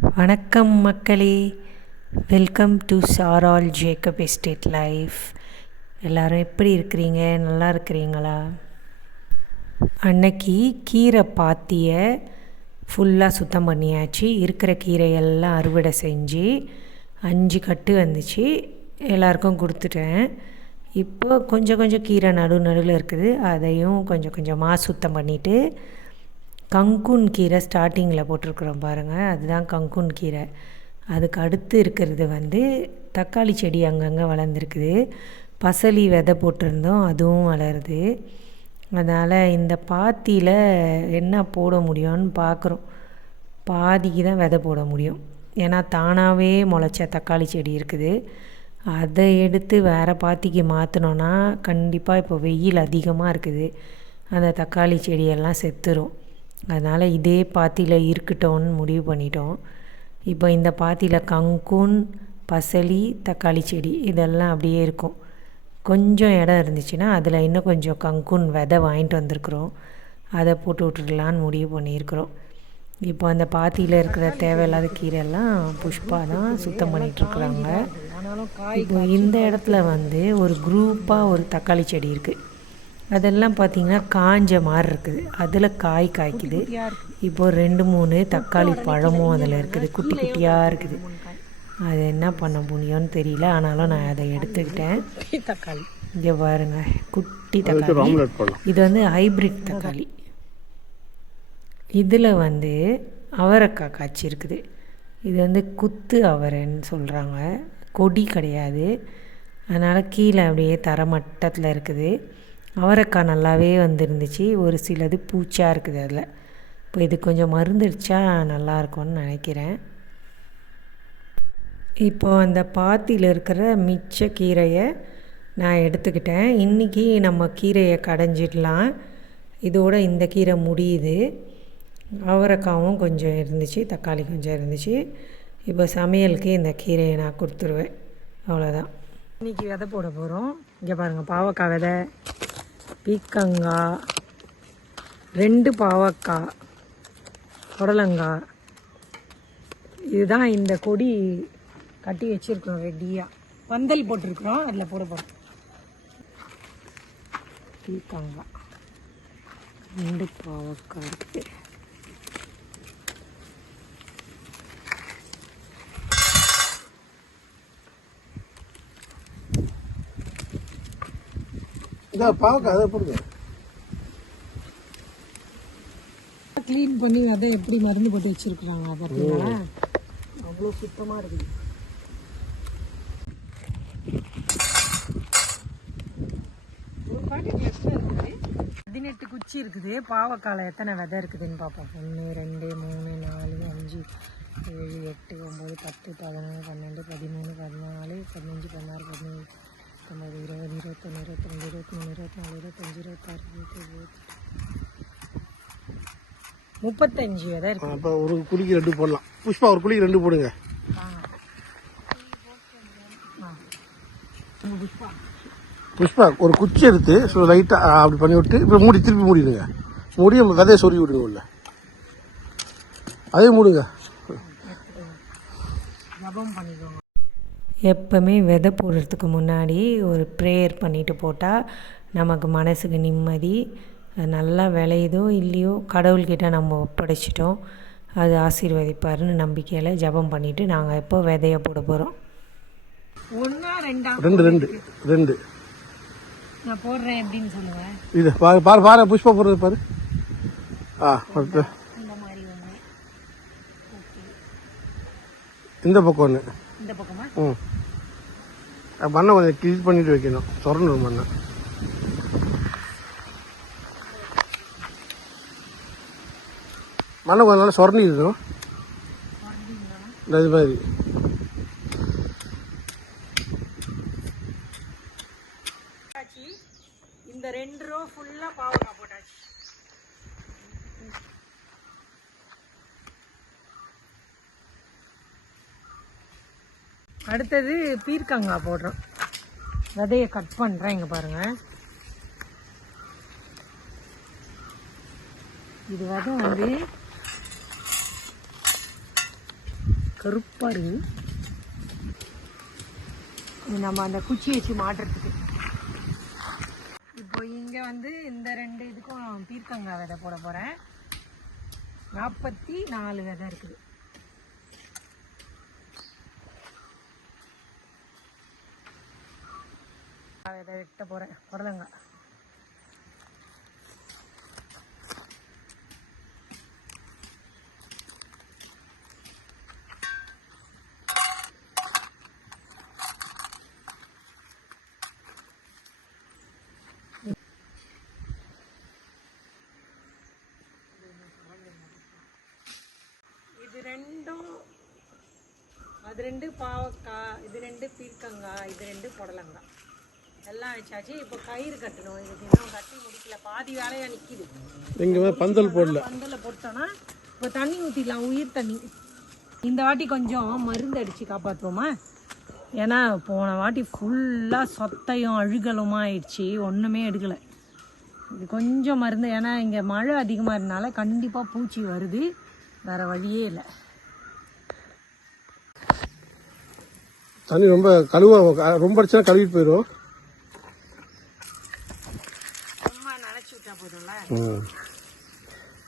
வணக்கம் மக்களே. Welcome to சாரால் ஜேக்கப் எஸ்டேட் லைஃப் எல்லாரும் எப்படி இருக்கிறீங்க? நல்லா இருக்கிறீங்களா? அன்னைக்கு கீரை பாத்திய ஃபுல்லாக சுத்தம் பண்ணியாச்சு. இருக்கிற கீரையெல்லாம் அறுவடை செஞ்சு அஞ்சு கட்டு வந்துச்சு. எல்லாருக்கும் கொடுத்துட்டேன். இப்போ கொஞ்சம் கொஞ்சம் கீரை நடு நடுவில் இருக்குது. அதையும் கொஞ்சம் கொஞ்சமாக சுத்தம் பண்ணிவிட்டு கங்குன் கீரை ஸ்டார்டிங்கில் போட்டிருக்குறோம் பாருங்கள் அதுதான் கங்குன் கீரை. அதுக்கு அடுத்து இருக்கிறது வந்து தக்காளி செடி அங்கங்கே வளர்ந்துருக்குது. பசலி விதை போட்டிருந்தோம் அதுவும் வளருது. அதனால் இந்த பாத்தியில் என்ன போட முடியும்னு பார்க்குறோம் பாதிக்கு தான் விதை போட முடியும். ஏன்னா தானாகவே முளைச்ச தக்காளி செடி இருக்குது. அதை எடுத்து வேறு பாத்திக்கு மாற்றினோன்னா கண்டிப்பாக இப்போ வெயில் அதிகமாக இருக்குது. அந்த தக்காளி செடியெல்லாம் செத்துரும். அதனால் இதே பாத்தியில் இருக்கட்டும்னு முடிவு பண்ணிட்டோம். இப்போ இந்த பாத்தியில் கங்கூன் பசலி தக்காளி செடி இதெல்லாம் அப்படியே இருக்கும். கொஞ்சம் இடம் இருந்துச்சுன்னா அதில் இன்னும் கொஞ்சம் கங்குன் விதை வாங்கிட்டு வந்திருக்குறோம். அதை போட்டு விட்டுடலான்னு முடிவு பண்ணியிருக்கிறோம். இப்போ அந்த பாத்தியில் இருக்கிற தேவையில்லாத கீரைலாம் புஷ்பா தான் சுத்தம் பண்ணிகிட்ருக்குறாங்க இப்போ இந்த இடத்துல வந்து ஒரு குரூப்பாக ஒரு தக்காளி செடி இருக்குது அதெல்லாம் பார்த்திங்கன்னா காஞ்ச மாதிரி இருக்குது. அதில் காய் காய்க்குது. இப்போ ரெண்டு மூணு தக்காளி பழமும் அதில் இருக்குது. குட்டி குட்டியாக இருக்குது. அது என்ன பண்ண முடியும்னு தெரியல. ஆனாலும் நான் அதை எடுத்துக்கிட்டேன். தக்காளி. இங்கே பாருங்க. குட்டி தக்காளி. இது வந்து ஹைப்ரிட் தக்காளி. இதில் வந்து அவரைக்காய் காய்ச்சி இருக்குது. இது வந்து குத்து அவரைன்னு சொல்கிறாங்க கொடி கிடையாது. அதனால் கீழே அப்படியே தரமட்டத்தில் இருக்குது. அவரைக்காய் நல்லாவே வந்துருந்துச்சு. ஒரு சிலது பூச்சாக இருக்குது அதில். இப்போ இது கொஞ்சம் மருந்தடிச்சா நல்லாயிருக்கும்னு நினைக்கிறேன். இப்போ அந்த பாத்தியில் இருக்கிற மிச்ச கீரையை நான் எடுத்துக்கிட்டேன். இன்றைக்கி நம்ம கீரையை கடைஞ்சிடலாம். இதோட இந்த கீரை முடியுது. அவரைக்காவும் கொஞ்சம் இருந்துச்சு தக்காளி கொஞ்சம் இருந்துச்சு. இப்போ சமையலுக்கு இந்த கீரையை நான் கொடுத்துருவேன். அவ்வளோதான் இன்றைக்கி விதை போட போகிறோம் இங்கே பாருங்கள் பாவக்காய் விதை. பீக்கங்காய் ரெண்டு பாவக்காய் புடலங்காய் இதுதான் இந்த கொடி கட்டி வச்சுருக்கோம் ரெடியாக பந்தல் போட்டிருக்கிறோம் அதில் போட போகிறோம் பீக்கங்காய் ரெண்டு பாவக்காய் இருக்குது இதா பாவக்கா அதை போடுங்க க்ளீன் பண்ணி அதை எப்படி மருந்து போட்டு வச்சிருக்கிறாங்க பார்த்தீங்களா அவ்வளோ சுத்தமாக இருக்குது. பதினெட்டு குச்சி இருக்குது. பாவக்கால எத்தனை விதை இருக்குதுன்னு பார்ப்போம். ஒன்று ரெண்டு மூணு நாலு அஞ்சு ஏழு எட்டு ஒம்பது பத்து பதினொன்று பன்னெண்டு பதிமூணு பதினாலு பதினஞ்சு பதினாறு பதினேழு. பத்தொம்பது இருபது இருபத்தொன்று இருபத்தி ரெண்டு இருபத்தி மூணு இருபத்தி நாலு இருபத்தஞ்சு இருபத்தாறு இருபத்தேழு இருபத்தி முப்பத்தஞ்சு விதை இருக்கு அப்போ ஒரு குழிக்கு ரெண்டு போடலாம் புஷ்பா ஒரு குழிக்கு ரெண்டு போடுங்க புஷ்பா ஒரு குச்சி எடுத்து ஸோ லைட்டாக அப்படி பண்ணி விட்டு இப்போ மூடி திருப்பி மூடிடுங்க மூடி விதையை சொருகி விடுங்க உள்ள அதே மூடுங்க பண்ணிக்கோங்க எப்பவுமே விதை போடுறதுக்கு முன்னாடி ஒரு ப்ரேயர் பண்ணிட்டு போட்டால் நமக்கு மனசுக்கு நிம்மதி. அது நல்லா விளையுதோ இல்லையோ கடவுள்கிட்ட நம்ம ஒப்படைச்சிட்டோம். அது ஆசீர்வதிப்பாருன்னு நம்பிக்கையில் ஜபம் பண்ணிவிட்டு நாங்கள் எப்போ விதைய போட போகிறோம் ஒன்றா ரெண்டா? ரெண்டு ரெண்டு ரெண்டு. நான் போடுறேன் எப்படின்னு சொல்லுவேன் இது பாரு பாரு பாரு புஷ்பா போடுறது பாரு. ஆ இந்த மாதிரி ஒன்று இந்த பக்கம் ஒன்று இந்த பக்கமா? ம். மண்ணை கொஞ்சம் கிளீன் பண்ணிட்டு வைக்கணும். சொரணும் மண்ணை. மண்ணை கொஞ்சம் நல்லா சொரணி இருக்கணும் இந்த இது மாதிரி இந்த ரெண்டு ரோ ஃபுல்லாக பாவக்காய் போட்டாச்சு அடுத்தது பீர்க்கங்காய் போடுறோம் விதையை கட் பண்ணுறேன் இங்கே பாருங்கள் இது விதை வந்து கருப்பாக இருக்குது இது நம்ம அந்த குச்சி வச்சு மாட்டுறதுக்கு. இப்போ இங்கே வந்து இந்த ரெண்டு இதுக்கும் பீர்க்கங்காய் விதை போட போகிறேன் நாற்பத்தி நாலு விதை இருக்குது. இதை வெட்ட போகிறேன் புடலங்காய் இது ரெண்டும் அது ரெண்டு பாவக்காய் இது ரெண்டு பீர்க்கங்காய் இது ரெண்டு புடலங்காய். எல்லாம் வச்சாச்சு. இப்போ கயிறு கட்டணும். இதுக்கு இன்னும் கட்டி முடிக்கல. பாதி வேலையாக நிற்கிது வந்து பந்தல் போடல. பந்தல போட்டோன்னா இப்போ தண்ணி ஊற்றிடலாம் உயிர் தண்ணி. இந்த வாட்டி கொஞ்சம் மருந்து அடித்து காப்பாற்றுவோமா ஏன்னா போன வாட்டி ஃபுல்லாக சொத்தையும் அழுகலுமா ஆயிடுச்சு. ஒன்றுமே எடுக்கலை. இது கொஞ்சம் மருந்து. ஏன்னா இங்கே மழை அதிகமாக இருந்தனால கண்டிப்பாக பூச்சி வருது. வேறு வழியே இல்லை. தண்ணி ரொம்ப கழுவ ரொம்ப அடிச்சா கழுவிட்டு போயிடும் சும்மா நினச்சி விட்டா போதும்ல ம்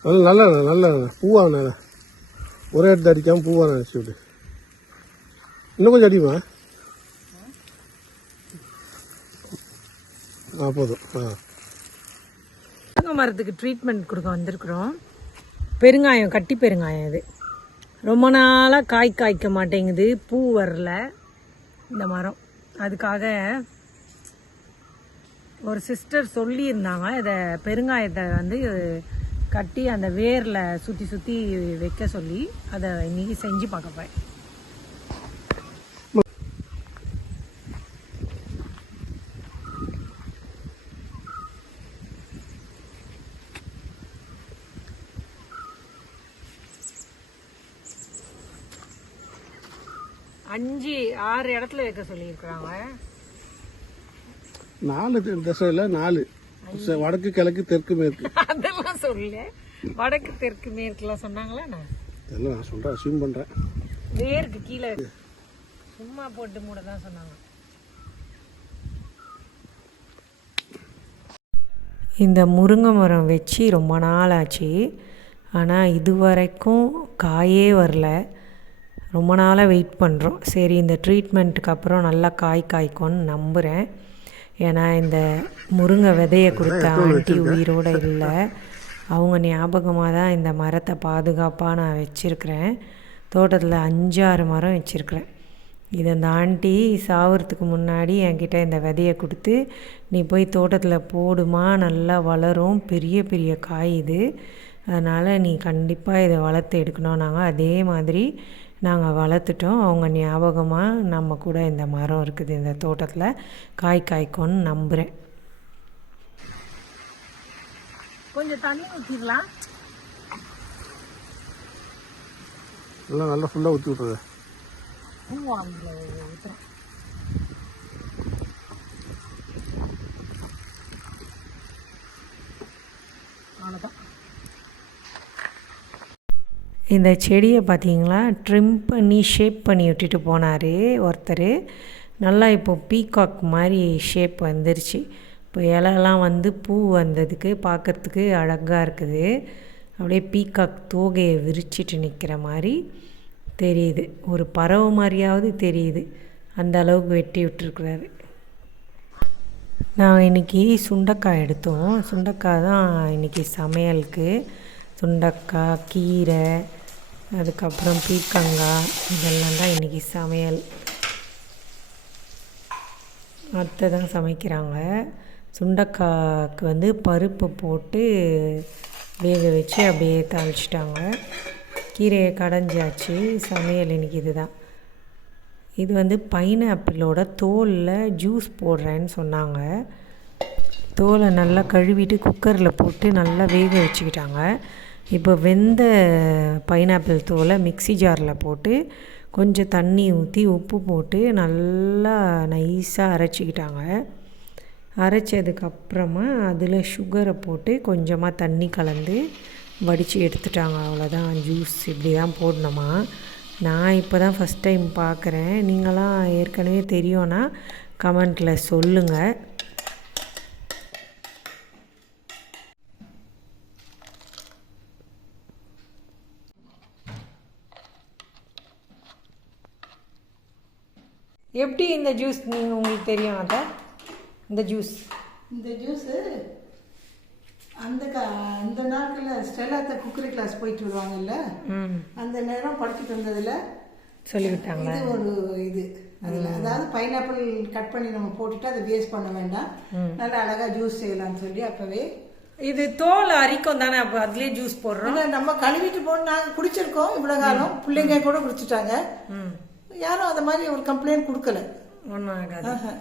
நல்ல நல்ல நல்ல பூவான ஒரே இடத்துல அடிக்காமல் பூவான அடிச்சு இன்னும் கொஞ்சம் அடிமா ஆ போதும். ஆ. மரத்துக்கு ட்ரீட்மெண்ட் கொடுக்க வந்திருக்கிறோம். பெருங்காயம் கட்டி பெருங்காயம் இது. ரொம்ப நாளாக காய் காய்க்க மாட்டேங்குது. பூ வரல. இந்த மரம். அதுக்காக ஒரு சிஸ்டர் சொல்லியிருந்தாங்க இதை பெருங்காயத்தை வந்து கட்டி அந்த வேரில் சுற்றி சுற்றி வைக்க சொல்லி அதை இன்னைக்கு செஞ்சு பார்க்க அஞ்சு ஆறு இடத்துல வைக்க சொல்லியிருக்கிறாங்க. நாலு திசையில் நாலு. ச- வடக்கு கிழக்கு தெற்கு மேற்கு. அதெல்லாம் சொல்லல வடக்கு தெற்கு மேற்குலாம் சொன்னாங்களா நான் இதெல்லாம் நான் சொல்கிறேன் அசியூம் பண்ணுறேன் வேருக்கு கீழே சும்மா போட்டு மூட தான் சொன்னாங்க. இந்த முருங்கை மரம் வச்சு ரொம்ப நாள் ஆச்சு ஆனால் இது வரைக்கும் காயே வரல. ரொம்ப நாளாக வெயிட் பண்ணுறோம் சரி இந்த ட்ரீட்மெண்ட்டுக்கு அப்புறம் நல்லா காய் காய்க்கும்னு நம்புகிறேன் ஏன்னா இந்த முருங்கை விதையை கொடுத்த ஆண்டி உயிரோடு இல்லை. அவங்க ஞாபகமாக தான் இந்த மரத்தை பாதுகாப்பாக நான் வச்சுருக்கிறேன். தோட்டத்தில் அஞ்சாறு மரம் வச்சுருக்கிறேன். இது அந்த ஆண்டி சாவறதுக்கு முன்னாடி என்கிட்ட இந்த விதையை கொடுத்து நீ போய் தோட்டத்தில் போடுமா? நல்லா வளரும். பெரிய பெரிய காய் இது. அதனால் நீ கண்டிப்பாக இதை வளர்த்து எடுக்கணும். நாங்கள் அதே மாதிரி நாங்கள் வளர்த்துட்டோம். அவங்க ஞாபகமாக நம்ம கூட இந்த மரம் இருக்குது இந்த தோட்டத்தில் காய் காய்க்கும்னு நம்புகிறேன் கொஞ்சம் தண்ணி ஊற்றிடலாம் எல்லாம் நல்லா ஃபுல்லாக ஊற்றி ஊற்றுறேன் அவ்வளோதான் இந்த செடியை பார்த்தீங்களா? ட்ரிம் பண்ணி ஷேப் பண்ணி விட்டுட்டு போனார் ஒருத்தர். நல்லா இப்போ பீகாக் மாதிரி ஷேப் வந்துருச்சு. இப்போ இலைலாம் வந்து பூ வந்ததுக்கு பார்க்கறதுக்கு அழகாக இருக்குது. அப்படியே பீகாக் தோகையை விரிச்சிட்டு நிற்கிற மாதிரி தெரியுது. ஒரு பறவை மாதிரியாவது தெரியுது. அந்த அளவுக்கு வெட்டி விட்டுருக்குறாரு. நான் இன்றைக்கி சுண்டக்காய் எடுத்தோம். சுண்டக்காய் தான் இன்றைக்கி சமையலுக்கு. சுண்டக்காய் கீரை அதுக்கப்புறம் பீர்க்கங்கா இதெல்லாம் தான் இன்றைக்கி சமையல். அத்தை தான் சமைக்கிறாங்க. சுண்டக்காய்க்கு வந்து பருப்பு போட்டு வேக வச்சு அப்படியே தாளிச்சிட்டாங்க. கீரையை கடைஞ்சாச்சு. சமையல் இன்றைக்கி இதுதான். இது வந்து பைனாப்பிளோட தோலில் ஜூஸ் போடுறேன்னு சொன்னாங்க. தோலை நல்லா கழுவிட்டு குக்கரில் போட்டு நல்லா வேக வச்சுக்கிட்டாங்க. இப்போ வெந்த பைனாப்பிள் தோலை மிக்ஸி ஜாரில் போட்டு கொஞ்சம் தண்ணி ஊற்றி உப்பு போட்டு நல்லா நைஸாக அரைச்சிக்கிட்டாங்க. அரைச்சதுக்கப்புறமா அதில் சுகரை போட்டு கொஞ்சமாக தண்ணி கலந்து வடித்து எடுத்துட்டாங்க. அவ்வளோதான் ஜூஸ் இப்படி தான் போடணுமா? நான் இப்போ தான் ஃபஸ்ட் டைம் பார்க்குறேன். நீங்களாம் ஏற்கனவே தெரியும்னா கமெண்ட்டில் சொல்லுங்கள் எப்படி இந்த ஜூஸ் நீங்கள் உங்களுக்கு தெரியும் அத்தை இந்த ஜூஸ் இந்த ஜூஸு அந்த கா அந்த நாட்களில் ஸ்டெல்லாத்த குக்கரி கிளாஸ் போயிட்டு வருவாங்கல்ல? அந்த நேரம் படிச்சுட்டு வந்ததில் சொல்லிவிட்டாங்களா? இது ஒரு இது. அதில் அதாவது பைனாப்பிள் கட் பண்ணி நம்ம போட்டுட்டு அதை வேஸ்ட் பண்ண வேண்டாம். நல்லா அழகாக ஜூஸ் செய்யலாம்னு சொல்லி அப்போவே இது தோல் அரிக்கும் தானே அப்போ அதுலேயே ஜூஸ் போடுறோம்? நம்ம கழுவிட்டு போன நாங்கள் குடிச்சிருக்கோம் இவ்வளோ காலம். பிள்ளைங்க கூட குடிச்சிட்டாங்க. ம். யாரும் அந்த மாதிரி ஒரு கம்ப்ளைண்ட் கொடுக்கல. ஒன்றும் ஆகாது.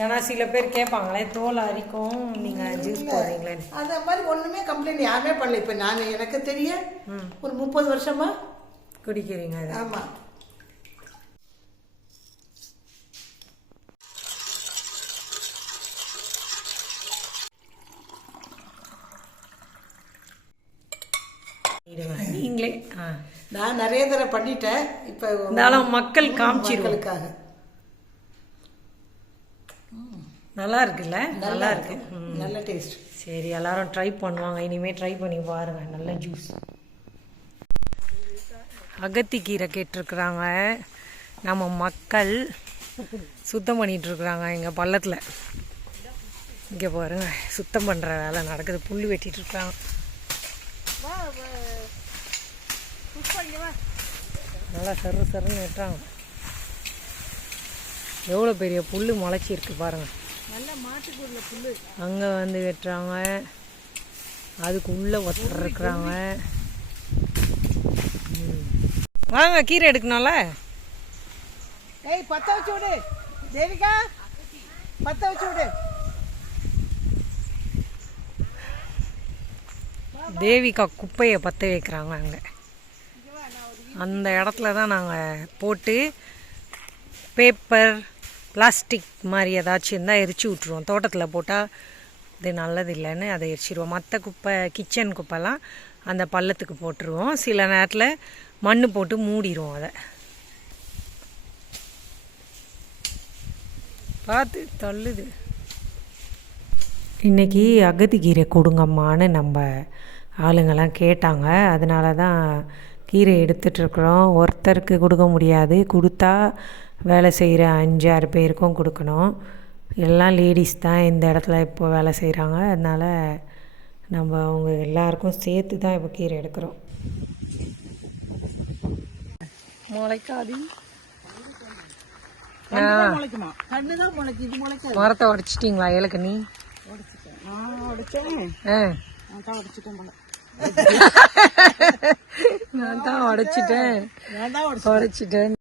ஏன்னா சில பேர் கேட்பாங்களே தோல் அரிக்கும் நீங்கள் ஜூஸ் போடுறீங்களேன்னு. அந்த மாதிரி ஒன்றுமே கம்ப்ளைண்ட் யாருமே பண்ணல. இப்போ நான் எனக்கு தெரிய ஒரு முப்பது வருஷமா குடிக்கிறீங்க. ஆமாம் நீங்களே. ஆ. நான் நிறைய தடவை பண்ணிட்டேன். இப்போ இருந்தாலும் மக்கள் காமிச்சிருவோம். மக்களுக்காக. நல்லா இருக்குல்ல? நல்லா இருக்கு. ம். நல்ல டேஸ்ட். சரி எல்லாரும் ட்ரை பண்ணுவாங்க. இனிமேல் ட்ரை பண்ணி பாருங்க. நல்ல ஜூஸ் அகத்திக்கீரை கேட்டிருக்கிறாங்க. நம்ம மக்கள் சுத்தம் பண்ணிட்டு இருக்கிறாங்க எங்கள் பள்ளத்தில். இங்கே பாருங்க. சுத்தம் பண்ணுற வேலை நடக்குது. புல் வெட்டிட்டு இருக்காங்க. நல்லா சரு சருன்னு வெட்டுறாங்க. எவ்வளோ பெரிய புல் முளைச்சிருக்கு பாருங்க. அங்கே வந்து வெட்டுறாங்க. அதுக்கு உள்ளே ஒருத்தர் இருக்கிறாங்க. வாங்க கீரை எடுக்கணும்ல? ஏய் பத்த வச்சு விடு. தேவிகா பத்த வச்சு விடு. தேவிகா குப்பையை பற்ற வைக்கிறாங்க அங்கே. அந்த இடத்துல தான் நாங்கள் போட்டு பேப்பர் பிளாஸ்டிக் மாதிரி ஏதாச்சும் இருந்தால் எரிச்சு விட்ருவோம் தோட்டத்தில் போட்டால் இது நல்லது இல்லைன்னு அதை எரிச்சிடுவோம் மற்ற குப்பை கிச்சன் குப்பைலாம் அந்த பள்ளத்துக்கு போட்டுருவோம். சில நேரத்தில் மண் போட்டு மூடிடுவோம் அதை. பார்த்து தள்ளுது. இன்றைக்கி அகத்திக்கீரை கொடுங்கம்மான்னு நம்ம ஆளுங்கெல்லாம் கேட்டாங்க. அதனால தான் கீரை எடுத்துட்ருக்குறோம் ஒருத்தருக்கு கொடுக்க முடியாது. கொடுத்தா வேலை செய்கிற அஞ்சு ஆறு பேருக்கும் கொடுக்கணும். எல்லாம் லேடிஸ் தான் இந்த இடத்துல இப்போ வேலை செய்கிறாங்க அதனால் நம்ம அவங்க எல்லாருக்கும் சேர்த்து தான் இப்போ கீரை எடுக்கிறோம். முளைக்காது. முளைக்குமா? கண்ணு தான் முளைக்கு. இது முளைக்காது. மரத்தை உடச்சிட்டிங்களா? ஏலக்கு நீ நான் உடைச்சேன். ஆ. நான் தான் உடைச்சிட்டேன் நான் தான் உடைச்சிட்டேன். நான் தான் உடைச்சேன் உடைச்சிட்டேன்.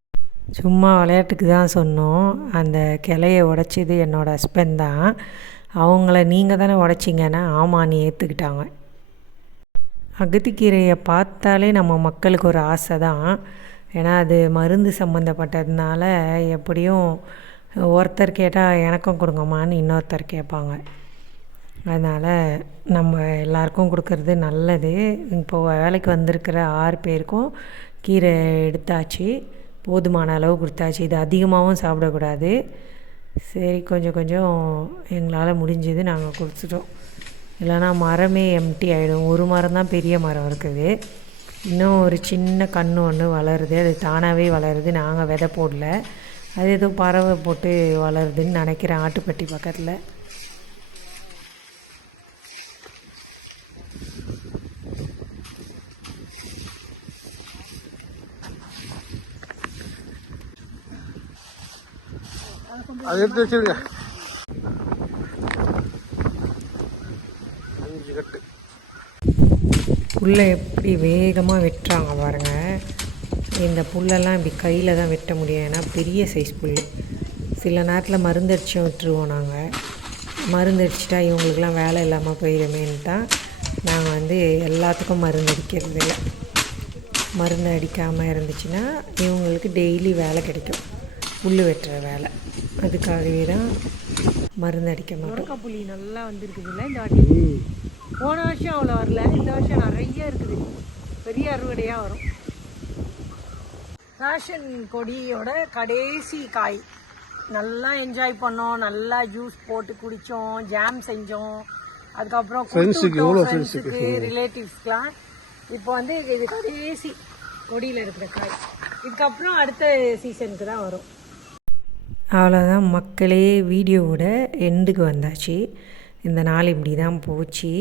சும்மா விளையாட்டுக்கு தான் சொன்னோம். அந்த கிளைய உடைச்சது என்னோட ஹஸ்பண்ட் தான். அவங்கள நீங்கள் தானே உடைச்சிங்கன்னா ஆமாம் நீ ஏற்றுக்கிட்டாங்க அகத்திக்கீரையை பார்த்தாலே நம்ம மக்களுக்கு ஒரு ஆசை தான். ஏன்னா அது மருந்து சம்மந்தப்பட்டதுனால எப்படியும் ஒருத்தர் கேட்டால் எனக்கும் கொடுங்கம்மான்னு இன்னொருத்தர் கேட்பாங்க. அதனால் நம்ம எல்லாருக்கும் கொடுக்கறது நல்லது. இப்போ வேலைக்கு வந்திருக்கிற ஆறு பேருக்கும் கீரை எடுத்தாச்சு. போதுமான அளவு கொடுத்தாச்சு. இது அதிகமாகவும் சாப்பிடக்கூடாது. சரி கொஞ்சம் கொஞ்சம் எங்களால் முடிஞ்சது நாங்கள் கொடுத்துட்டோம். இல்லைன்னா மரமே எம்டி ஆகிடும் ஒரு மரம் தான் பெரிய மரம் இருக்குது. இன்னும் ஒரு சின்ன கன்று ஒன்று வளருது. அது தானாகவே வளருது. நாங்கள் விதை போடல. அது ஏதோ பறவை போட்டு வளருதுன்னு நினைக்கிறேன். ஆட்டுப்பட்டி பக்கத்தில். அதை எடுத்து வச்சிருங்க. அஞ்சு கட்டு. புல்லை எப்படி வேகமாக வெட்டுறாங்க பாருங்கள் இந்த புல்லெல்லாம் இப்படி கையில் தான் வெட்ட முடியும். ஏன்னா பெரிய சைஸ் புல். சில நேரத்தில் மருந்தடிச்சும் விட்டுருவோம் நாங்கள் மருந்தடிச்சிட்டா இவங்களுக்குலாம் வேலை இல்லாமல் போயிடுமேன்னு தான் நாங்கள் வந்து எல்லாத்துக்கும் மருந்து அடிக்கிறது இல்லை. மருந்து அடிக்காமல் இருந்துச்சுன்னா இவங்களுக்கு டெய்லி வேலை கிடைக்கும். புல் வெட்டுற வேலை. அதுக்காகவே தான் மருந்து அடிக்க மாட்டோம். புளி நல்லா வந்திருக்குது இல்லை இந்த வாட்டி? போன வருஷம் அவ்வளோ வரல இந்த வருஷம் நிறைய இருக்குது. பெரிய அறுவடையாக வரும். பேஷன் கொடியோட கடைசி காய். நல்லா என்ஜாய் பண்ணோம் நல்லா ஜூஸ் போட்டு குடித்தோம் ஜாம் செஞ்சோம். அதுக்கப்புறம் ஃப்ரெண்ட்ஸுக்கு ரிலேட்டிவ்ஸ்க்குலாம் இப்போ வந்து இது கடைசி கொடியில் இருக்கிற காய். இதுக்கப்புறம் அடுத்த சீசனுக்கு தான் வரும். அவ்வளோதான் மக்களே வீடியோவோட எண்டுக்கு வந்தாச்சு. இந்த நாள் இப்படி தான் போச்சு.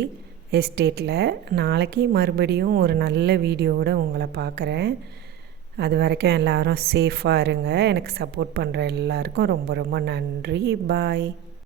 எஸ்டேட்டில் நாளைக்கு மறுபடியும் ஒரு நல்ல வீடியோவோட உங்களை பார்க்குறேன். அது வரைக்கும் எல்லோரும் சேஃபாக இருங்க. எனக்கு சப்போர்ட் பண்ணுற எல்லாருக்கும் ரொம்ப ரொம்ப நன்றி. பாய்